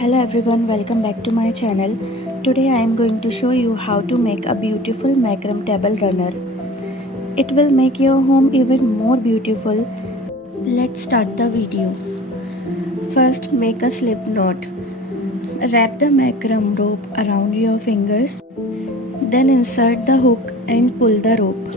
Hello everyone, welcome back to my channel. Today I am going to show you how to make a beautiful macrame table runner. It will make your home even more beautiful. Let's start the video. First, make a slip knot. Wrap the macrame rope around your fingers. Then insert the hook and pull the rope.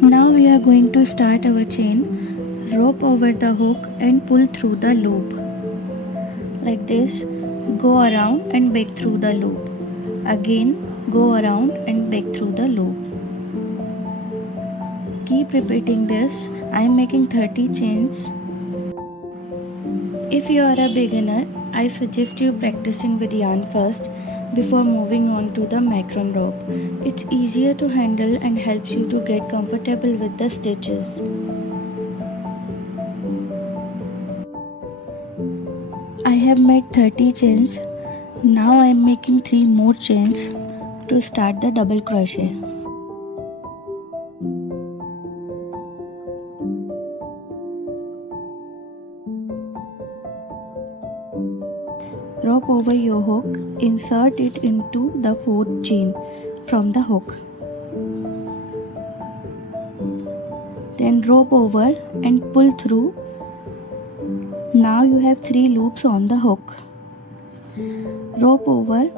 Now we are going to start our chain. Rope over the hook and pull through the loop. Like this, go around and back through the loop. Again, go around and back through the loop. Keep repeating this. I am making 30 chains. If you are a beginner, I suggest you practicing with yarn first before moving on to the macrame rope. It's easier to handle and helps you to get comfortable with the stitches. I have made 30 chains. Now I am making 3 more chains to start the double crochet. Rope over your hook, insert it into the 4th chain from the hook. Then rope over and pull through. Now you have 3 loops on the hook. Rope over,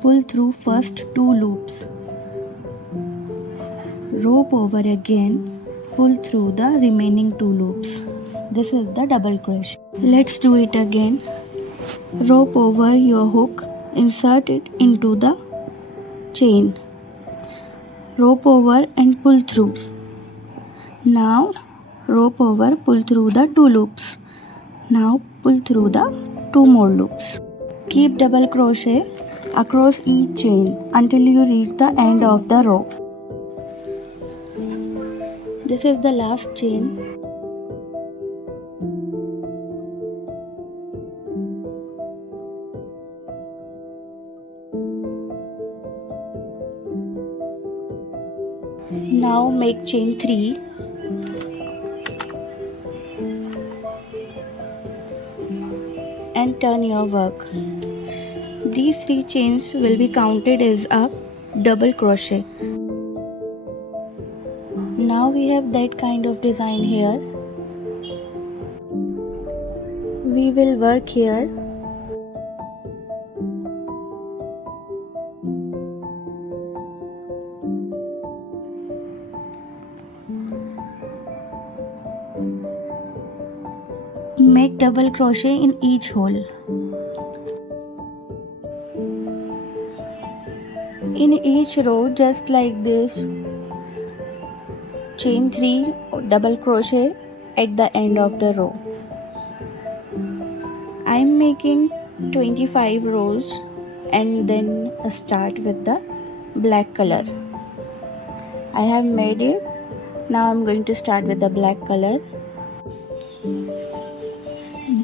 pull through first 2 loops. Rope over again, pull through the remaining 2 loops. This is the double crochet. Let's do it again. Rope over your hook, insert it into the chain. Rope over and pull through. Now rope over, pull through the 2 loops. Now pull through the 2 more loops. Keep double crochet across each chain until you reach the end of the row. This is the last chain. Now make chain 3. And turn your work. These 3 chains will be counted as a double crochet. Now we have that kind of design here. We will work here. Make double crochet in each hole. In each row, just like this, chain 3 double crochet at the end of the row. I am making 25 rows and then start with the black color. I have made it. Now I am going to start with the black color.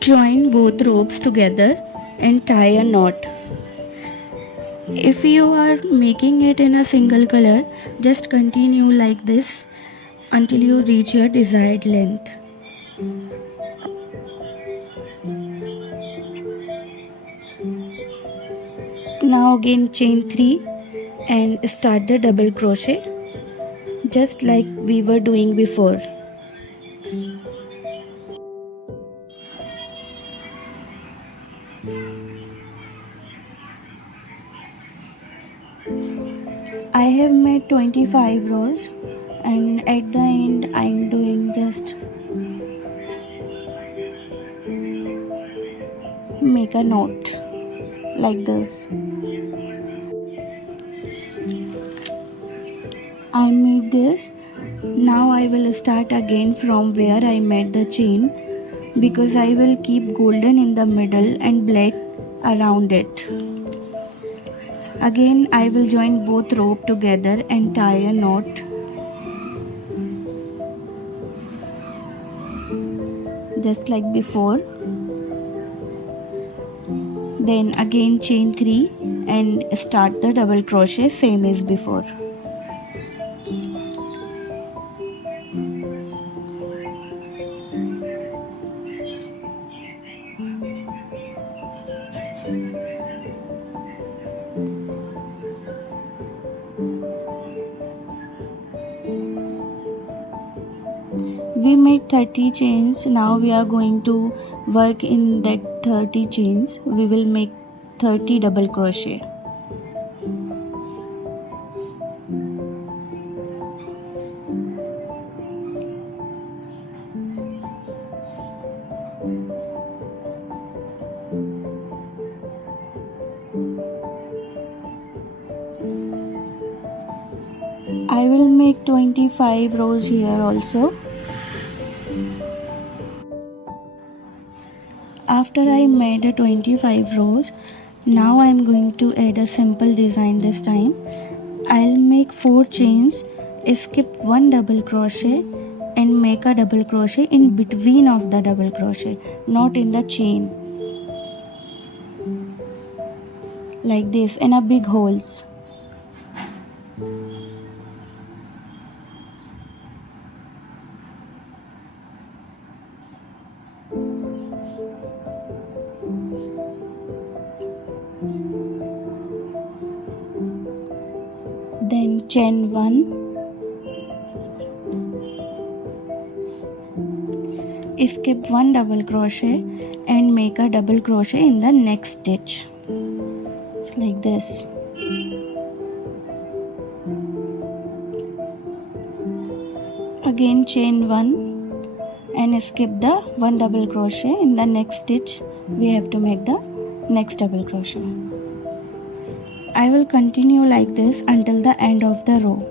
Join both ropes together and tie a knot. If you are making it in a single color, just continue like this until you reach your desired length. Now again chain 3 and start the double crochet just like we were doing before. I have made 25 rows and at the end I am doing just make a knot like this. I made this. Now I will start again from where I made the chain because I will keep golden in the middle and black around it. Again I will join both rope together and tie a knot. Just like before. Then again chain 3 and start the double crochet same as before. We made 30 chains. Now we are going to work in that 30 chains. We will make 30 double crochet. I will make 25 rows here also. After I made 25 rows, now I am going to add a simple design this time. I'll make 4 chains, skip 1 double crochet and make a double crochet in between of the double crochet, not in the chain. Like this, in a big holes. Then chain 1, skip 1 double crochet and make a double crochet in the next stitch. It's like this. Again chain 1 and skip the 1 double crochet. In the next stitch we have to make the next double crochet. I will continue like this until the end of the row.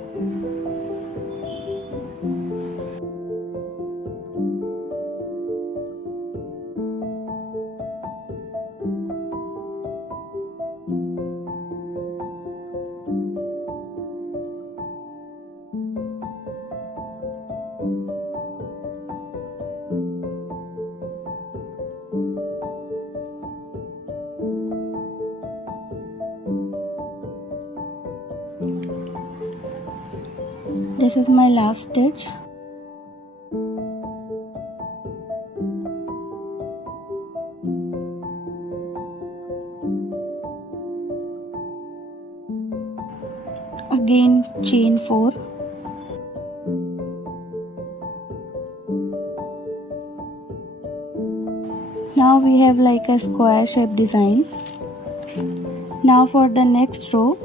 This is my last stitch. Again chain 4. Now we have like a square shape design. Now for the next row,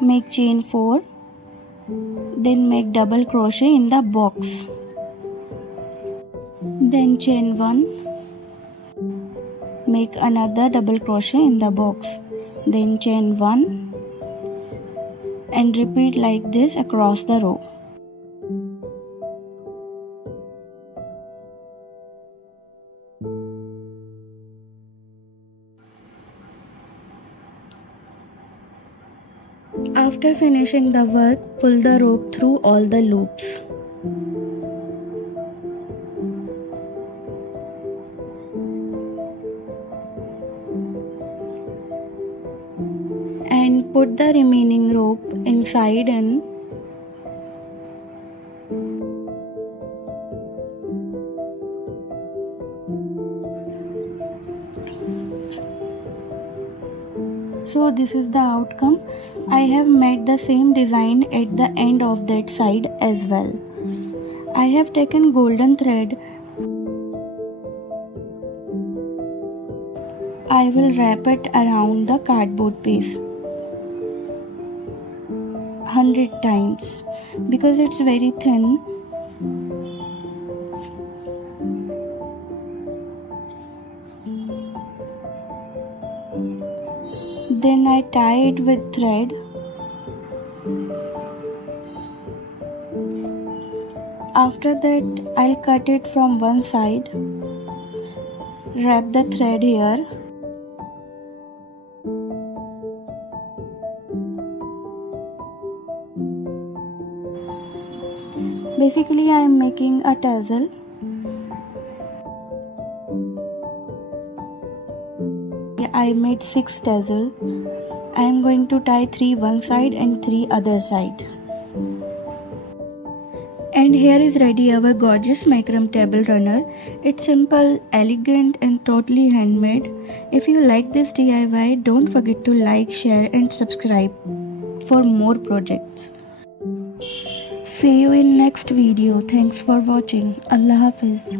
make chain 4, then make double crochet in the box, then chain 1, make another double crochet in the box, then chain 1 and repeat like this across the row. After finishing the work, pull the rope through all the loops. And put the remaining rope inside and so this is the outcome. I have made the same design at the end of that side as well. I have taken golden thread. I will wrap it around the cardboard piece 100 times because it's very thin. Then I tie it with thread. After that, I'll cut it from one side, wrap the thread here. Basically, I am making a tassel. I made 6 tassels. I am going to tie 3 one side and 3 other side. And here is ready our gorgeous Macrame table runner. It's simple, elegant and totally handmade. If you like this DIY, don't forget to like, share and subscribe for more projects. See you in next video. Thanks for watching. Allah Hafiz.